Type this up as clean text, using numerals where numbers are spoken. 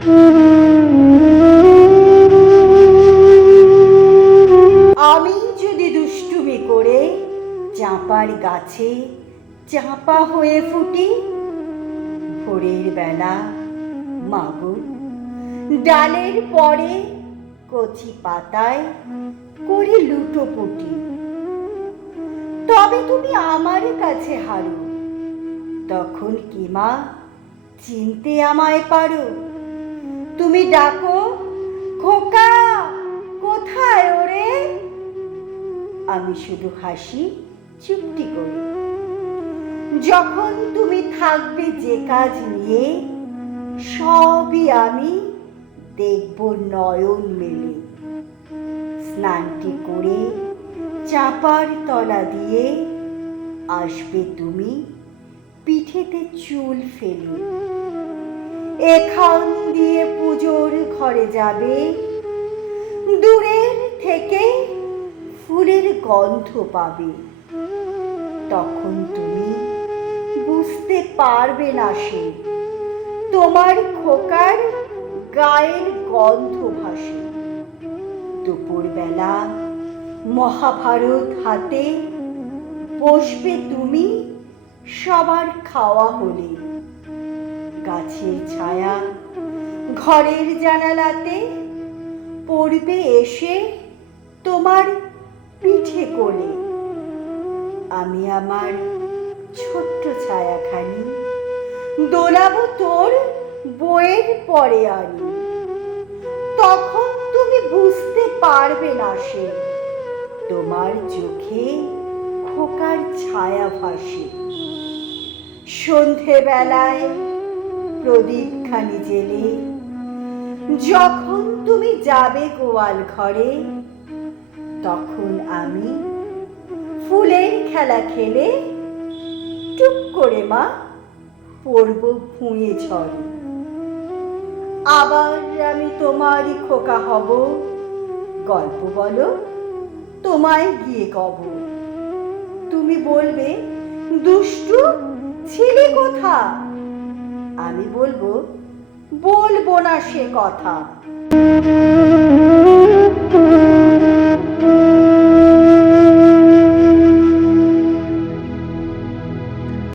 আমি যদি দুষ্টুমি করে চাঁপার গাছে চাঁপা হয়ে ফুটি, ভোরের বেলা মাগো ডালের পরে কচি পাতায় করে লুটোপুটি, তবে তুমি আমার কাছে হারো, তখন কি মা চিনতে আমায় পারো? তুমি ডাকো, খোকা কোথায় ওরে? আমি শুধু হাসি চুপটি করে। যখন তুমি থাকবে যে কাজ নিয়ে, সবই আমি দেখব নয়ন মেলে। স্নানটি করে চাঁপার তলা দিয়ে আসবে তুমি পিঠেতে চুল ফেলে। এখান দিয়ে পুজোর ঘরে যাবে, দূরের থেকে ফুলের গন্ধ পাবে। তখন তুমি বুঝতে পারবে না সে তোমার খোকার গায়ের গন্ধ ভাসে। দুপুরবেলা মহাভারত হাতে বসবে তুমি সবার খাওয়া হলে। গাছের ছায়া ঘরের জানালাতে পড়বে এসে তোমার পিঠে কোলে। আমি আমার ছোট্ট ছায়াখানি দোলাবো তোর বইয়ের পরে আনি। তখন তুমি বুঝতে পারবে না সে তোমার চোখে খোকার ছায়া ভাসে। সন্ধেবেলায় প্রদীপ খানি জেলে যখন তুমি যাবে গোয়াল ঘরে, তখন আমি ফুলের খেলা খেলে টুক করে মা পড়ব ভুঁয়ে ঝড়ে। আবার আমি তোমারই খোকা হব, গল্প বলো তোমায় গিয়ে কব। তুমি বলবে দুষ্টু ছিলে কোথা? আমি বলবো বলবো না সে কথা।